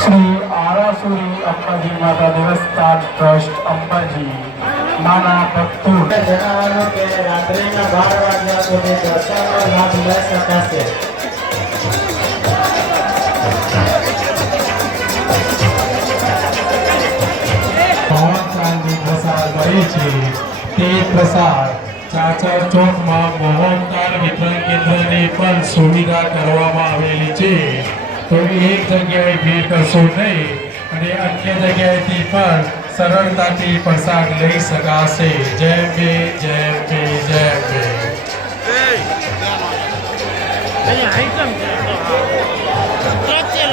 શ્રી આરાસુરી અંબાજી માતા દેવસ્થાન ટ્રસ્ટ અંબાજી માના ભક્તો જણાવવાનું કે રાત્રિના 12 વાગ્યા સુધી દર્શનનો લાભ લઈ શકાશે. પવનકાળની પ્રસાદ મળે છે તે પ્રસાદ ચાચર ચોકમાં મોહનકાળ વિતરણ કેન્દ્રની પણ સુવિધા કરવામાં આવેલી છે. તો એક જગ્યાએ ભીડ કરશો નહીં અને અન્ય જગ્યાએથી પણ સરળતાથી પ્રસાદ લઈ શકાશે. જય બે જય બે જય બે. Grazie,